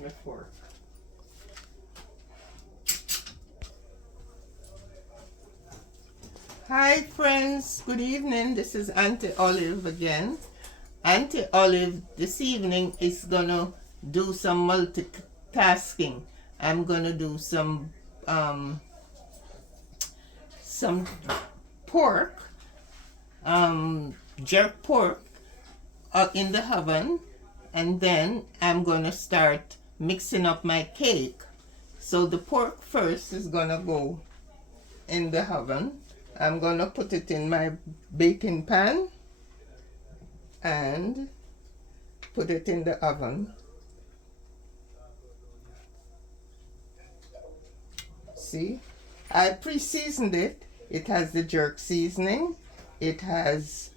my fork. Hi friends, good evening. This is Aunty Olive again. Aunty Olive this evening is gonna do some multitasking. I'm gonna do some pork, jerk pork in the oven, and then I'm gonna start mixing up my cake. So the pork first is gonna go in the oven. I'm gonna put it in my baking pan and put it in the oven. See, I pre-seasoned it. It has the jerk seasoning. It has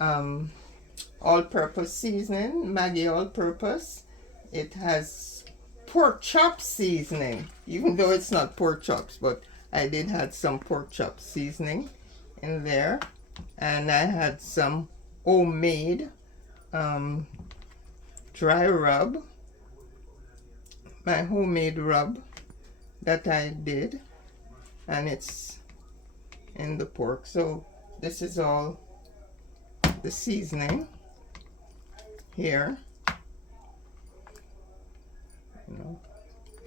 all-purpose seasoning, Maggi all-purpose. It has pork chop seasoning, even though it's not pork chops, but I did have some pork chop seasoning in there, and I had some homemade dry rub, my homemade rub that I did, and it's in the pork. So this is all the seasoning here, you know.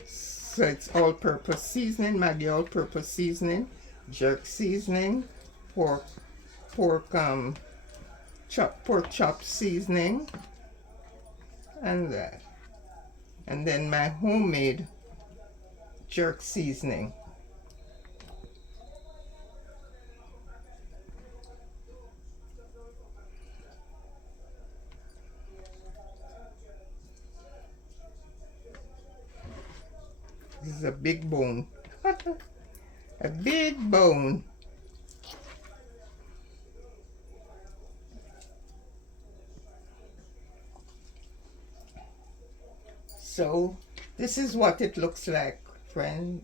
So it's all-purpose seasoning, Maggi all-purpose seasoning, jerk seasoning, pork chop seasoning, and that, and then my homemade jerk seasoning. This is a big bone. A big bone. So this is what it looks like, friend.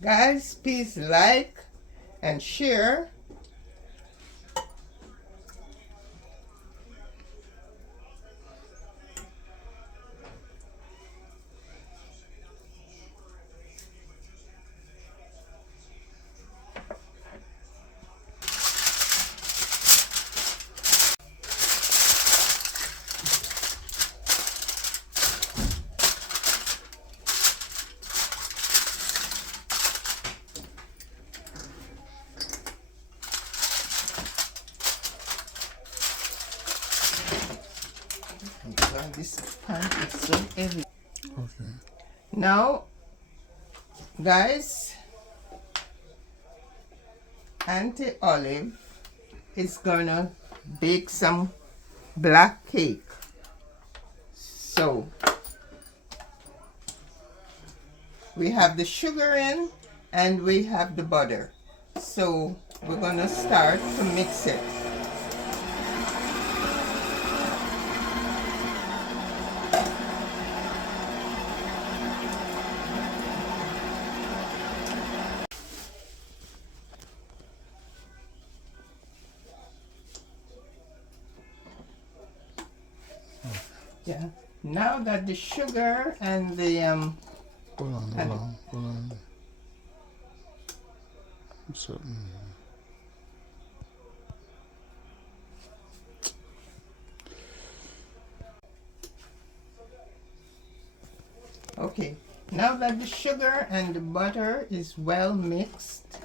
Guys, please like and share. This pan is so heavy. Okay. Now, guys, Aunty Olive is gonna bake some black cake. So we have the sugar in and we have the butter. So we're gonna start to mix it. Yeah. Now that the sugar and the Hold on. So, okay. Now that the sugar and the butter is well mixed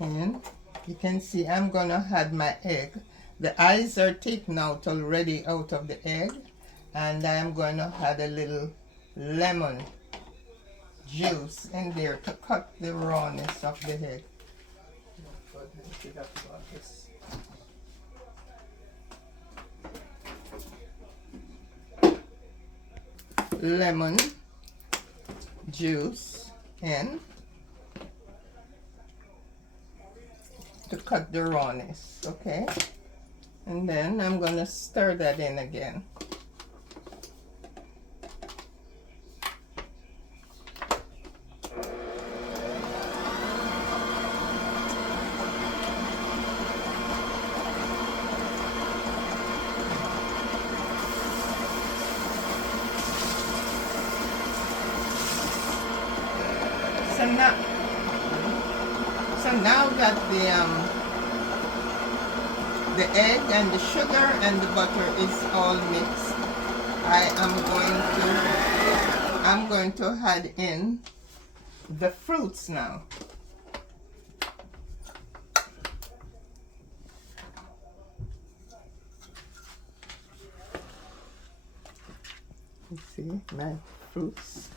in, you can see I'm gonna add my egg. The eyes are taken out already out of the egg, and I'm gonna add a little lemon juice in there to cut the rawness of the egg. Lemon juice in to cut the rawness, okay? And then I'm gonna stir that in again. So now that the egg and the sugar and the butter is all mixed, I'm going to add in the fruits now. You see my fruits.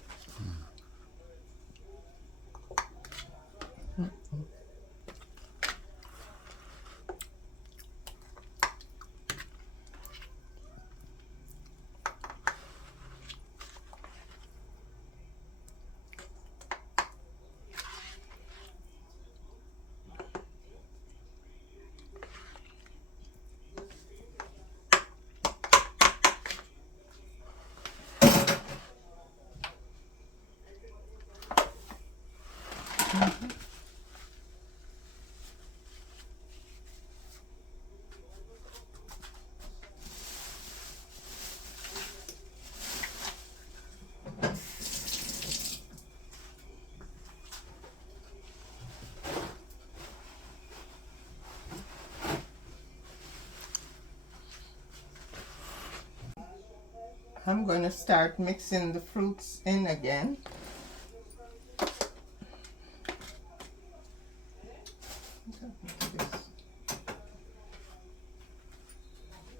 I'm going to start mixing the fruits in again.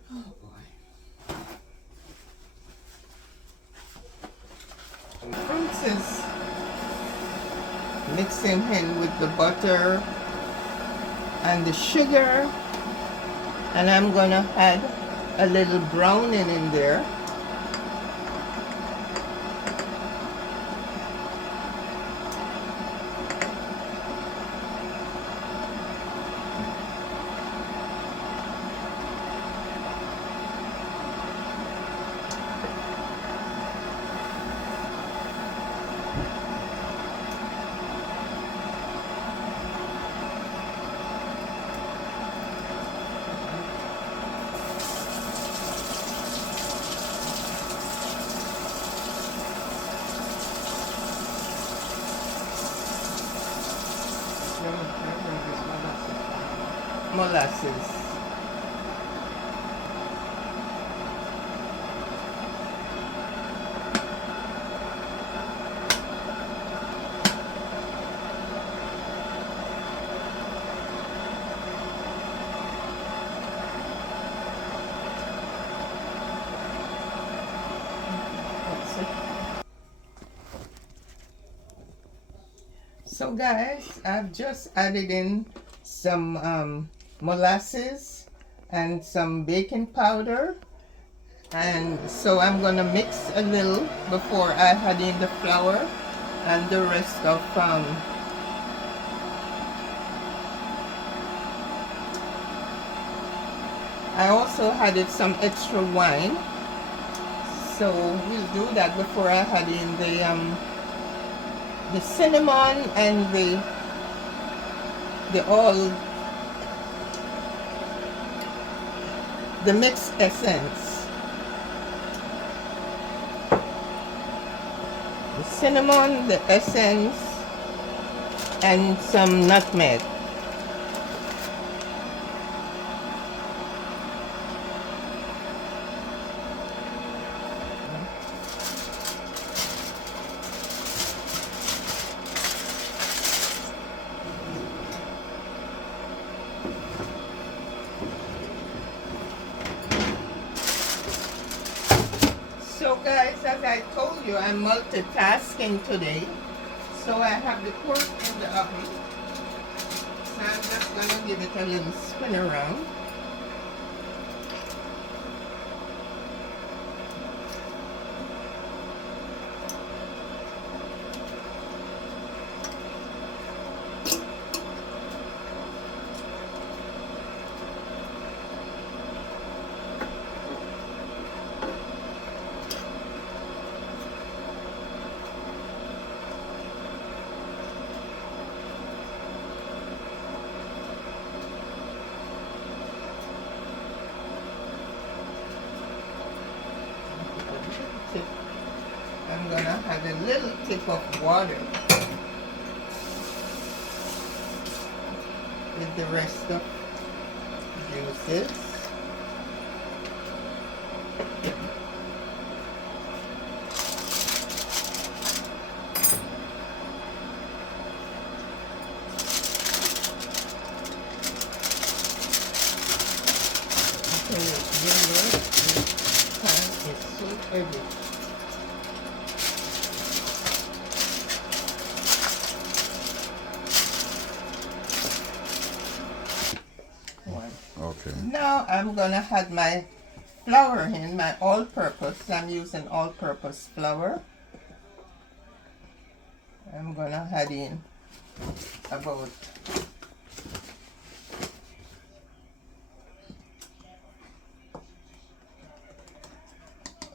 Oh boy. Fruits is mixing in with the butter and the sugar, and I'm going to add a little browning in there. Molasses. So guys, I've just added in some molasses and some baking powder, and so I'm gonna mix a little before I add in the flour and the rest of I also added some extra wine, so we'll do that before I add in the cinnamon and the mixed essence. The cinnamon, the essence, and some nutmeg. So guys, as I told you, I'm multitasking today. So I have the pork in the oven. So I'm just going to give it a little spin around. I'm gonna add a little tip of water. with the rest of juices. Okay. Now I'm gonna add my flour in, my all-purpose. I'm using all-purpose flour. I'm gonna add in about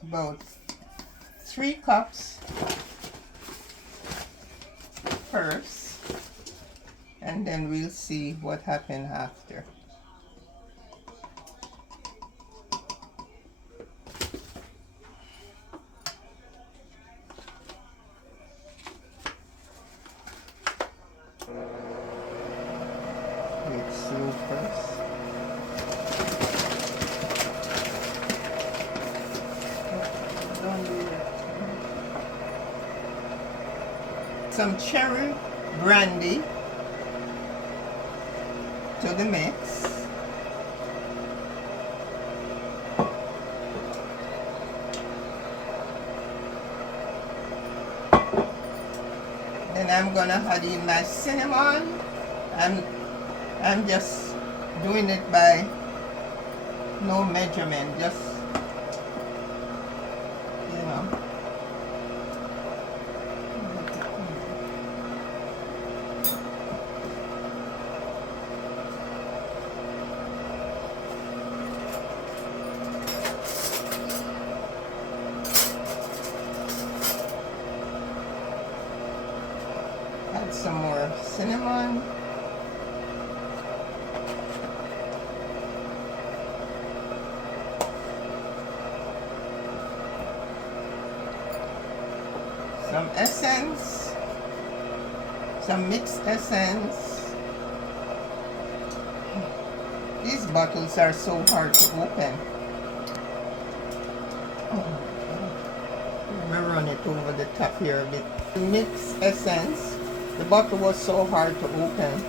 about 3 cups first, and then we'll see what happens after. It's slow first. Don't do that. Some cherry brandy to the mix. Then I'm gonna add in my cinnamon. I'm just doing it by no measurement, just you know. Add some more cinnamon. Some essence, some mixed essence. These bottles are so hard to open. Let me run it over the top here a bit. Mixed essence. The bottle was so hard to open.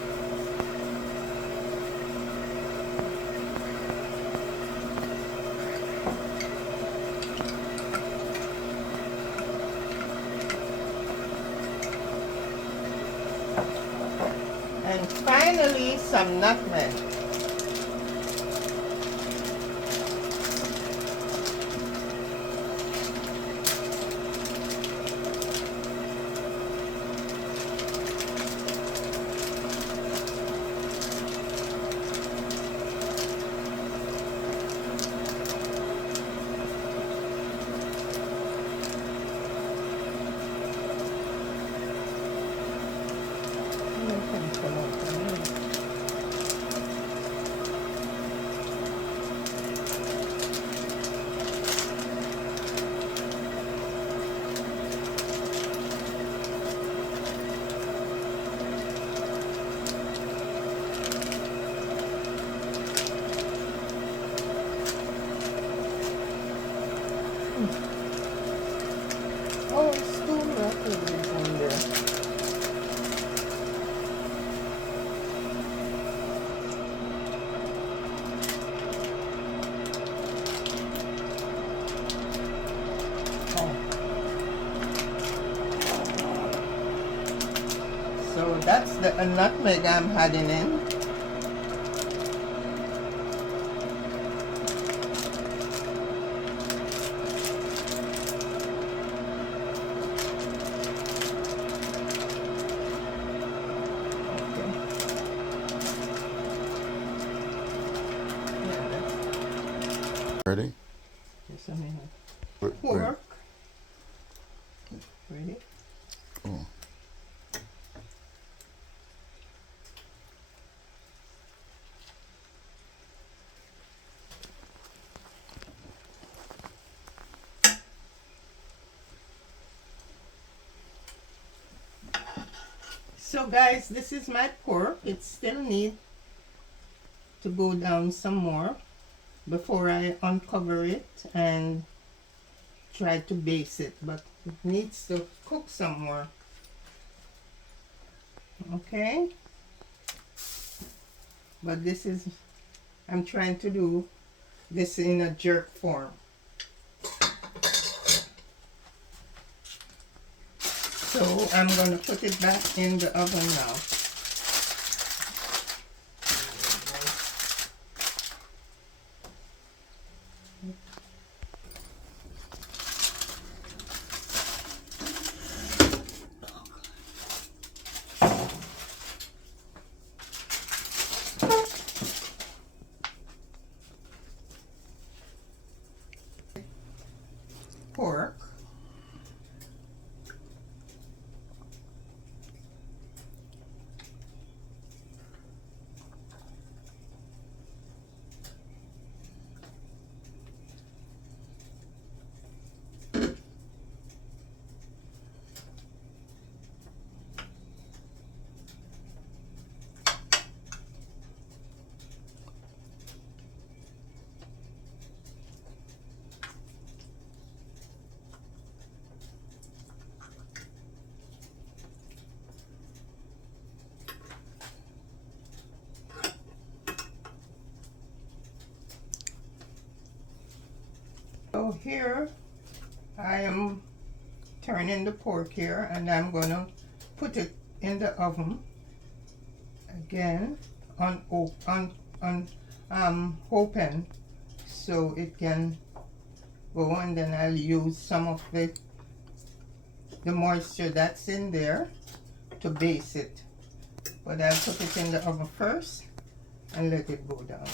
And finally, some nutmeg. Oh, it's too rapidly in there. Oh. So that's the nutmeg I'm adding in. Ready? Just a minute. Wait. Pork. Ready? Oh. So guys, this is my pork. It still needs to go down some more before I uncover it and try to baste it, but it needs to cook some more. Okay, but this is, I'm trying to do this in a jerk form. So I'm going to put it back in the oven now. Pork. So here I am turning the pork here, and I'm gonna put it in the oven again on open so it can go, and then I'll use some of the moisture that's in there to base it. But I'll put it in the oven first and let it go down.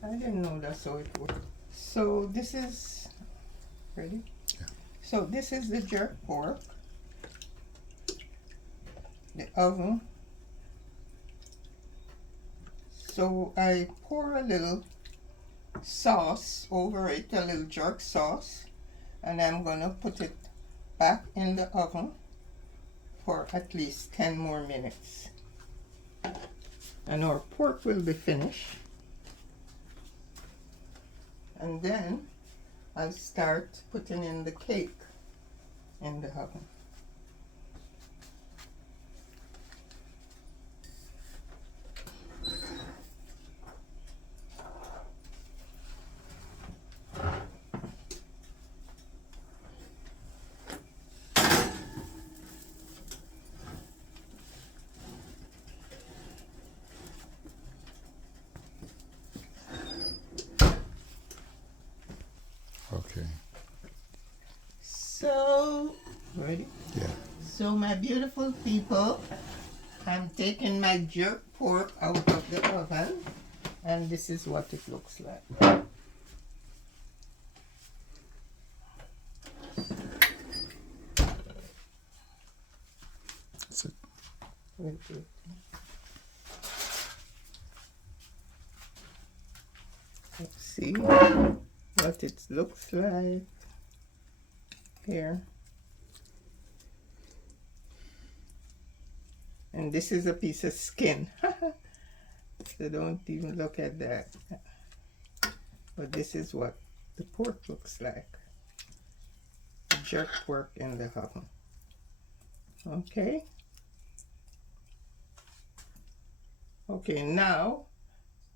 I didn't know that's how it worked. So this is ready. Yeah. So this is the jerk pork. The oven. So I pour a little sauce over it, a little jerk sauce, and I'm gonna put it back in the oven for at least 10 more minutes. And our pork will be finished. And then I'll start putting in the cake in the oven. Okay. So, ready? Yeah. So my beautiful people, I'm taking my jerk pork out of the oven, and this is what it looks like. That's it. Wait. Let's see what it looks like here. And this is a piece of skin. So don't even look at that. But this is what the pork looks like. Jerk pork in the oven. Okay. Okay, now,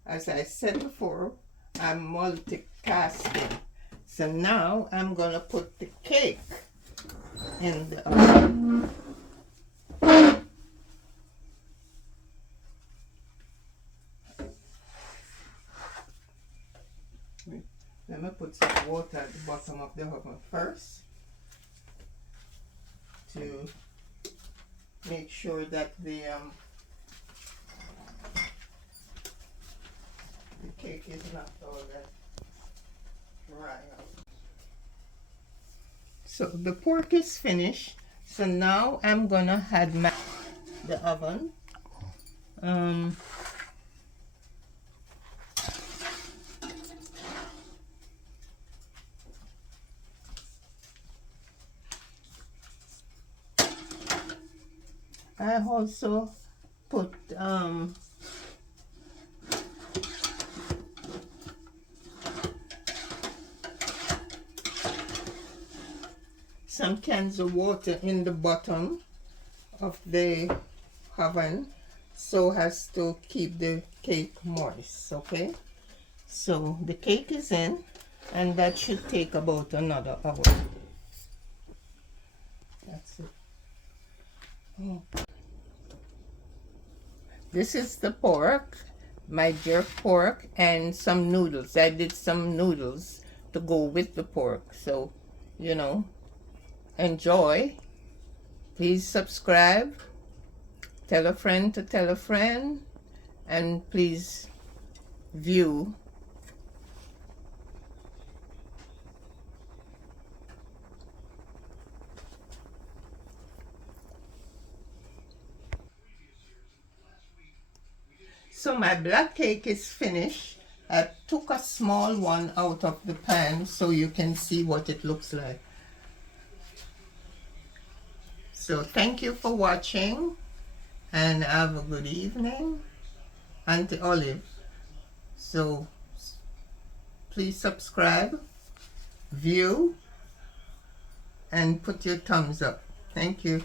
as I said before, I'm multitasking. So now I'm gonna put the cake in the oven. Let me put some water at the bottom of the oven first to make sure that the cake is not all that dry out. So the pork is finished. So now I'm gonna add the oven. I also put some cans of water in the bottom of the oven so as to keep the cake moist. Okay, so the cake is in, and that should take about another hour. That's it. Oh. This is the pork, my jerk pork, and some noodles. I did some noodles to go with the pork, so you know, enjoy. Please subscribe, tell a friend to tell a friend, and please view. So my black cake is finished. I took a small one out of the pan so you can see what it looks like. So thank you for watching, and have a good evening. Aunty Olive. So please subscribe, view, and put your thumbs up. Thank you.